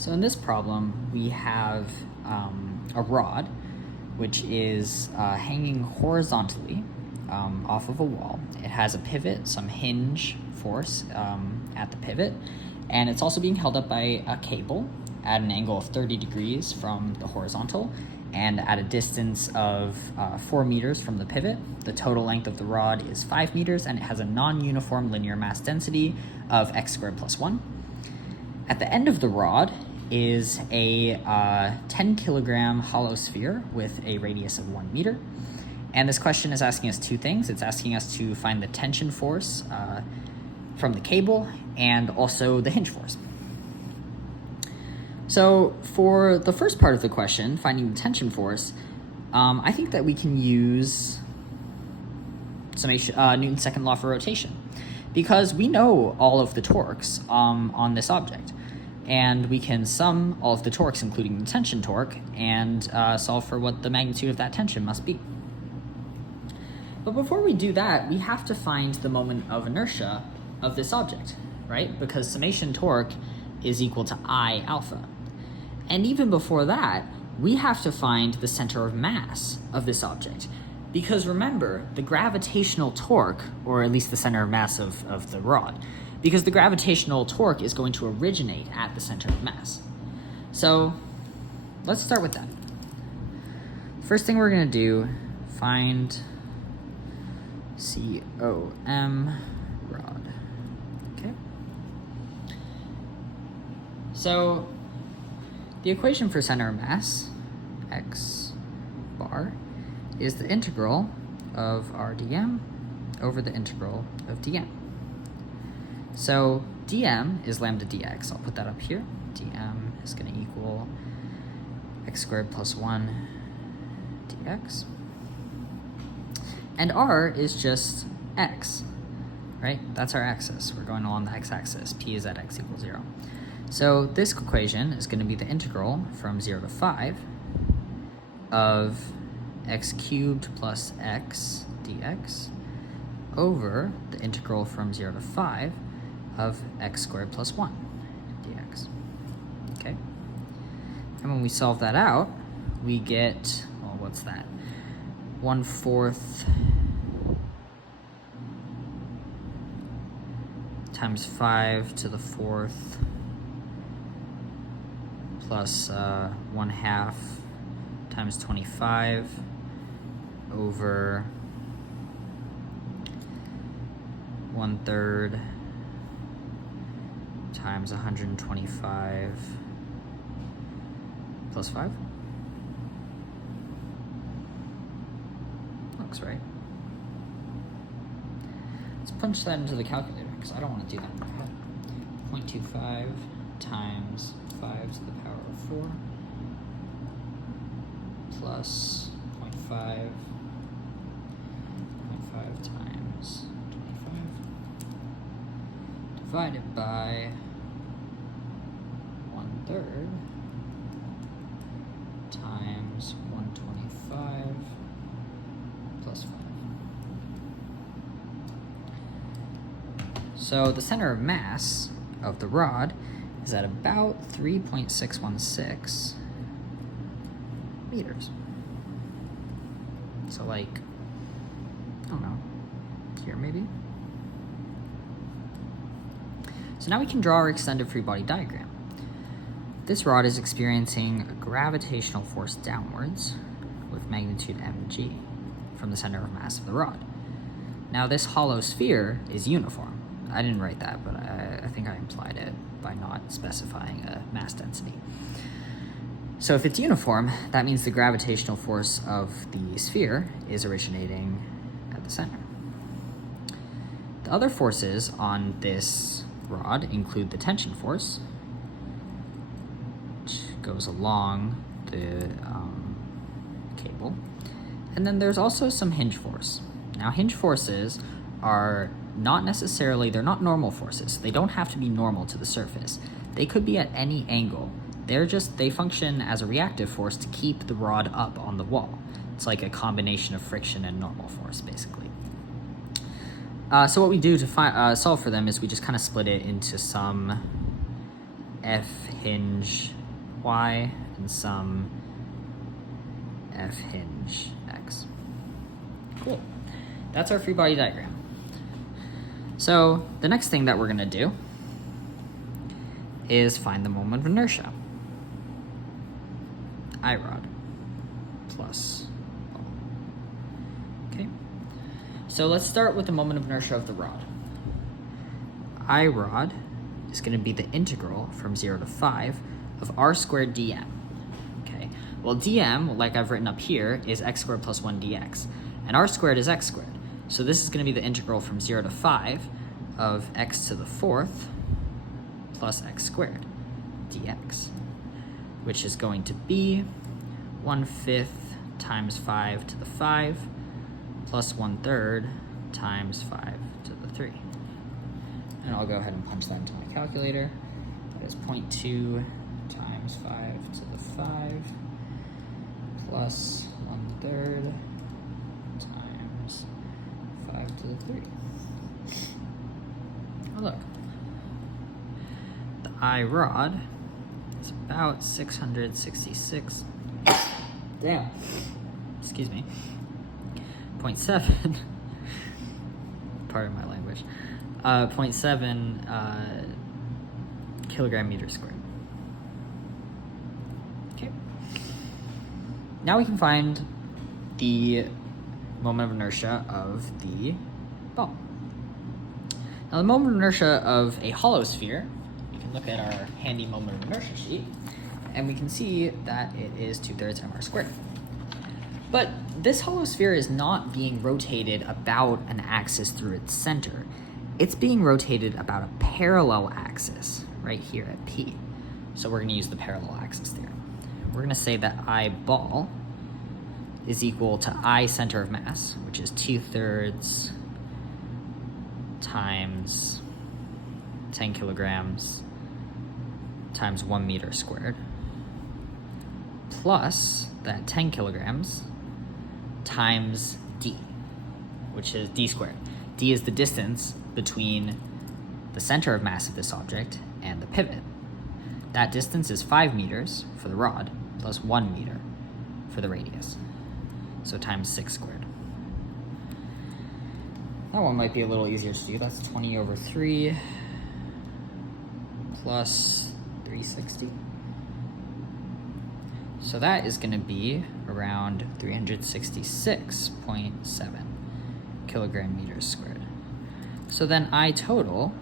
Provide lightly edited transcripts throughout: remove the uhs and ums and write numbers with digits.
So in this problem, we have a rod, which is hanging horizontally off of a wall. It has a pivot, some hinge force at the pivot, and it's also being held up by a cable at an angle of 30 degrees from the horizontal and at a distance of 4 meters from the pivot. The total length of the rod is 5 meters, and it has a non-uniform linear mass density of x squared plus 1. At the end of the rod is a 10 kilogram hollow sphere with a radius of 1 meter. And this question is asking us two things. It's asking us to find the tension force from the cable and also the hinge force. So for the first part of the question, finding the tension force, I think that we can use summation, Newton's second law for rotation, because we know all of the torques on this object. And we can sum all of the torques, including the tension torque, and solve for what the magnitude of that tension must be. But before we do that, we have to find the moment of inertia of this object, right? Because summation torque is equal to I alpha. And even before that, we have to find the center of mass of this object. Because remember, the gravitational torque, or at least the center of mass of the rod, because the gravitational torque is going to originate at the center of mass. So let's start with that. First thing we're going to do, find COM rod. Okay. So the equation for center of mass, x bar, is the integral of r dm over the integral of dm. So dm is lambda dx. I'll put that up here. dm is going to equal x squared plus 1 dx. And r is just x, right? That's our axis. We're going along the x-axis. P is at x equals 0. So this equation is going to be the integral from 0 to 5 of x cubed plus x dx over the integral from 0 to 5 of x squared plus 1 dx. Okay? And when we solve that out, we get, well, what's that? 1/4 times 5 to the 4th plus 1/2 times 25 over 1/3 times 125 plus 5. Looks right. Let's punch that into the calculator, because I don't want to do that in my head. 0.25 times 5 to the power of 4 plus 0.5 times 25 divided by 1/3 times 125 plus 5. So the center of mass of the rod is at about 3.616 meters. So like, I don't know, here maybe? So now we can draw our extended free body diagram. This rod is experiencing a gravitational force downwards with magnitude mg from the center of mass of the rod. Now this hollow sphere is uniform. I didn't write that, but I think I implied it by not specifying a mass density. So if it's uniform, that means the gravitational force of the sphere is originating at the center. The other forces on this rod include the tension force, which goes along the cable, and then there's also some hinge force. Now hinge forces are not necessarily, they're not normal forces. They don't have to be normal to the surface. They could be at any angle. They function as a reactive force to keep the rod up on the wall. It's like a combination of friction and normal force, basically. So what we do to solve for them is we just kind of split it into some f hinge y and some f hinge x. Cool. That's our free body diagram. So the next thing that we're going to do is find the moment of inertia. I rod plus ball. Okay. So let's start with the moment of inertia of the rod. I rod is going to be the integral from 0 to 5 of r squared dm. Okay. Well, dm, like I've written up here, is x squared plus 1 dx. And r squared is x squared. So this is going to be the integral from 0 to 5 of x to the 4th plus x squared dx, which is going to be 1/5 times 5 to the 5 plus 1/3 times 5 to the 3. And I'll go ahead and punch that into my calculator. That is 0.2 times 5 to the 5 plus 1/3 times 5 to the 3. Oh, look. The I rod is about 666. Damn. Excuse me. 0.7. Pardon my language. 0.7 kilogram meter squared. Okay. Now we can find the moment of inertia of the ball. Now the moment of inertia of a hollow sphere, we can look at our handy moment of inertia sheet, and we can see that it is 2/3 mr squared. But this hollow sphere is not being rotated about an axis through its center. It's being rotated about a parallel axis right here at P. So we're going to use the parallel axis theorem. We're going to say that I ball is equal to I center of mass, which is 2/3 times 10 kilograms times 1 meter squared, plus that 10 kilograms times d, which is d squared. D is the distance between the center of mass of this object and the pivot. That distance is 5 meters for the rod plus 1 meter for the radius. So times 6 squared. That one might be a little easier to do. That's 20 over 3 plus 360. So that is going to be around 366.7 kilogram meters squared. So then I total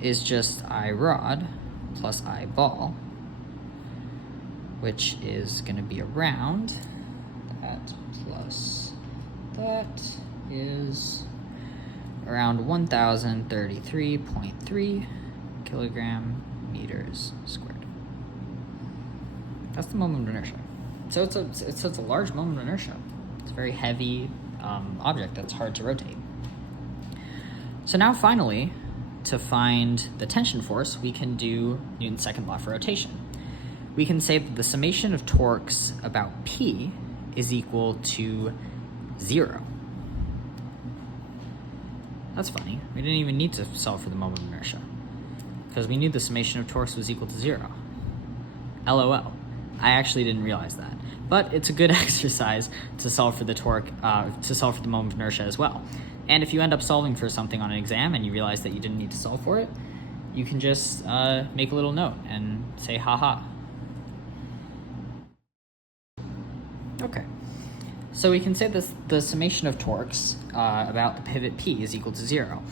is just I rod plus I ball, which is going to be around that plus that is around 1,033.3 kilogram meters squared. That's the moment of inertia. So it's a large moment of inertia. It's a very heavy object that's hard to rotate. So now finally, to find the tension force, we can do Newton's second law for rotation. We can say that the summation of torques about P is equal to 0. That's funny. We didn't even need to solve for the moment of inertia because we knew the summation of torques was equal to 0. LOL. I actually didn't realize that. But it's a good exercise to solve for the torque, to solve for the moment of inertia as well. And if you end up solving for something on an exam and you realize that you didn't need to solve for it, you can just make a little note and say, haha. Okay. So we can say this, the summation of torques about the pivot P is equal to 0.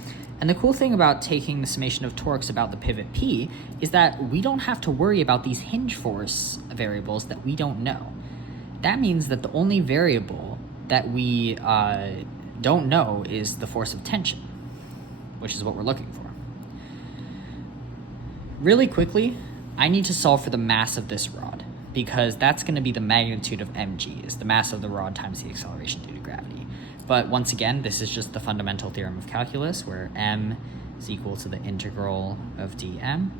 And the cool thing about taking the summation of torques about the pivot P is that we don't have to worry about these hinge force variables that we don't know. That means that the only variable that we don't know is the force of tension, which is what we're looking for. Really quickly, I need to solve for the mass of this rod because that's going to be the magnitude of mg, is the mass of the rod times the acceleration due to gravity. But once again, this is just the fundamental theorem of calculus where m is equal to the integral of dm,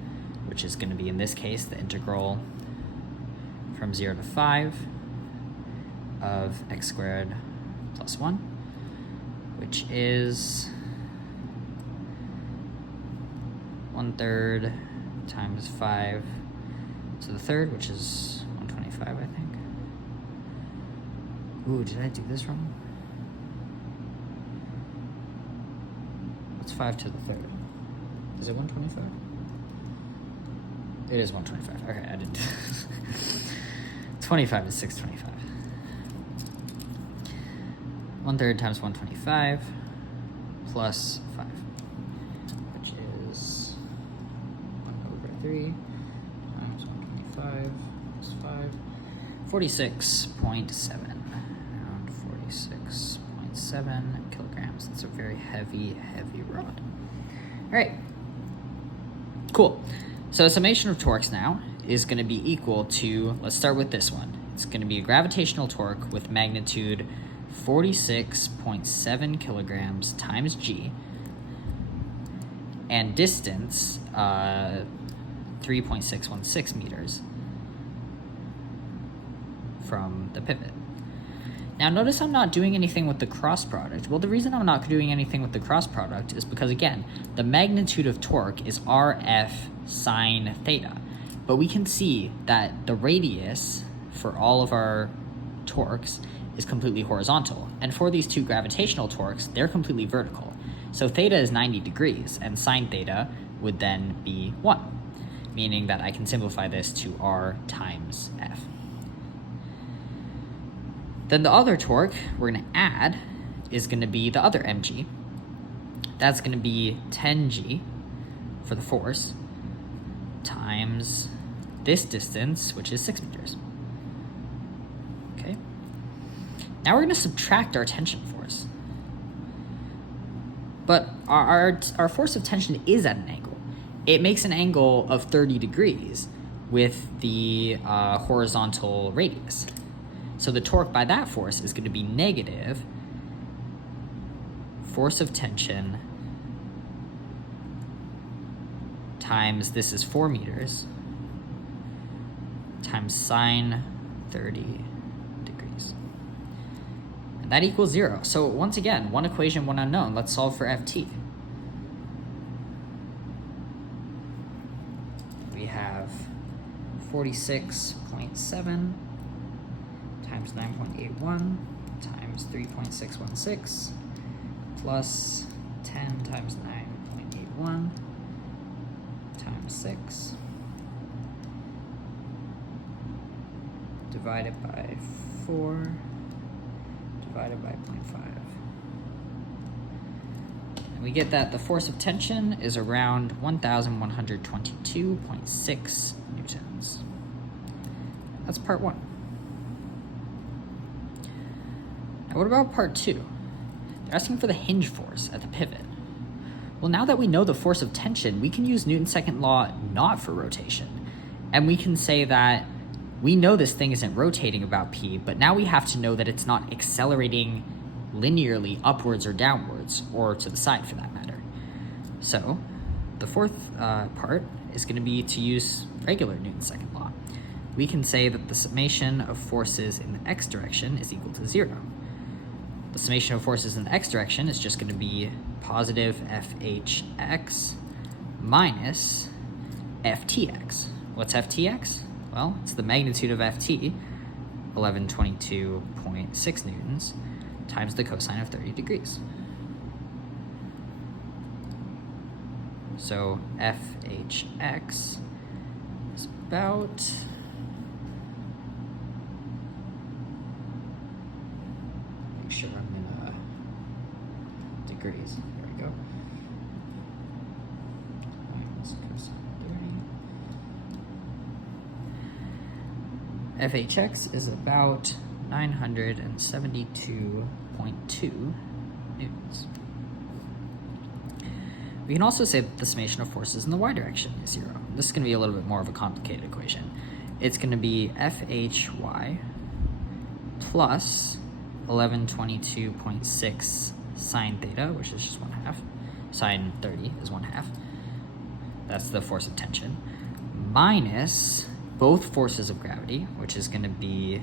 which is going to be, in this case, the integral from 0 to 5 of x squared plus 1, which is 1/3 times 5 to the third, which is 125, I think. Ooh, did I do this wrong? What's 5 to the third? Is it 125? It is 125. Okay, I didn't. 25 is 625. 1/3 times 125 plus 5, which is 1/3 times 125 plus 5. 46.7. Around 46.7 kilograms. That's a very heavy rod. All right. Cool. So the summation of torques now is going to be equal to, let's start with this one. It's going to be a gravitational torque with magnitude 46.7 kilograms times g, and distance 3.616 meters from the pivot. Now notice I'm not doing anything with the cross product. Well, the reason I'm not doing anything with the cross product is because, again, the magnitude of torque is RF sine theta. But we can see that the radius for all of our torques is completely horizontal. And for these two gravitational torques, they're completely vertical. So theta is 90 degrees, and sine theta would then be 1, meaning that I can simplify this to R times F. Then the other torque we're going to add is going to be the other mg. That's going to be 10g for the force times this distance, which is 6 meters. Okay. Now we're going to subtract our tension force. But our force of tension is at an angle. It makes an angle of 30 degrees with the horizontal radius. So the torque by that force is going to be negative force of tension times, this is 4 meters, times sine 30 degrees. And that equals 0. So once again, one equation, one unknown. Let's solve for Ft. We have 46.7 times 9.81 times 3.616 plus 10 times 9.81 times 6 divided by 4 divided by 0.5. And we get that the force of tension is around 1,122.6 newtons. That's part 1. Now what about part 2? They're asking for the hinge force at the pivot. Well, now that we know the force of tension, we can use Newton's second law not for rotation. And we can say that we know this thing isn't rotating about p, but now we have to know that it's not accelerating linearly upwards or downwards, or to the side for that matter. So the fourth part is going to be to use regular Newton's second law. We can say that the summation of forces in the x direction is equal to 0. The summation of forces in the x direction is just going to be positive FHX minus FTX. What's FTX? Well, it's the magnitude of Ft, 1122.6 newtons, times the cosine of 30 degrees. So FHX is about sure I'm in degrees. There we go. Minus cosine 30. FHX is about 972.2 newtons. We can also say that the summation of forces in the y direction is 0. This is going to be a little bit more of a complicated equation. It's going to be FHY plus 1122.6 sine theta, which is just 1/2. Sine 30 is 1/2. That's the force of tension. Minus both forces of gravity, which is going to be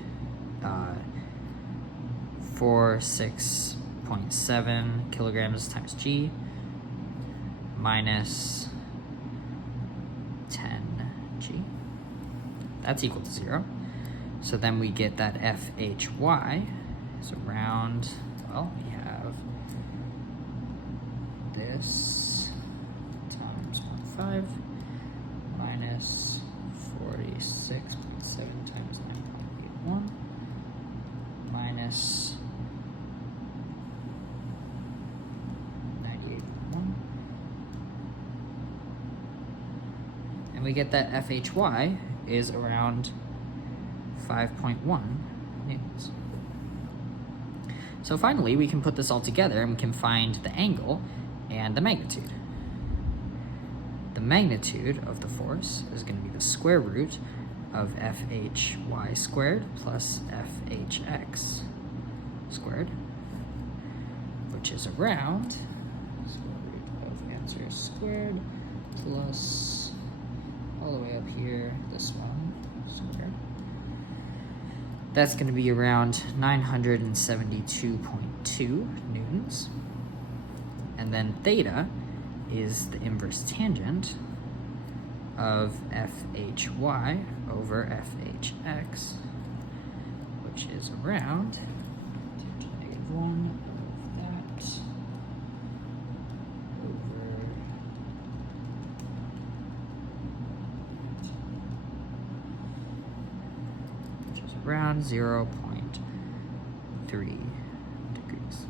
46.7 kilograms times g minus 10 That's equal to 0. So then we get that FHY is around, well, we have this times 0.5 minus 46.7 times 9.81 minus 98.1. And we get that FHY is around 5.1 newtons. So finally, we can put this all together and we can find the angle and the magnitude. The magnitude of the force is going to be the square root of FHY squared plus FHX squared, which is around square root of answer squared plus all the way up here, this one squared. That's going to be around 972.2 newtons. And then theta is the inverse tangent of FHY over FHX, which is around 10 to the negative 1 of that over which is around 0.3 degrees.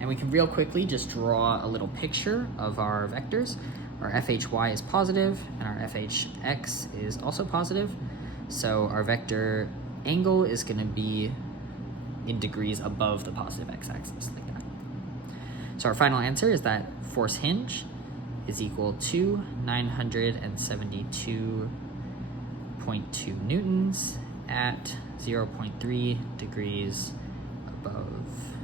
And we can real quickly just draw a little picture of our vectors. Our FHY is positive, and our FHX is also positive. So our vector angle is going to be in degrees above the positive x-axis, like that. So our final answer is that force hinge is equal to 972.2 newtons at 0.3 degrees above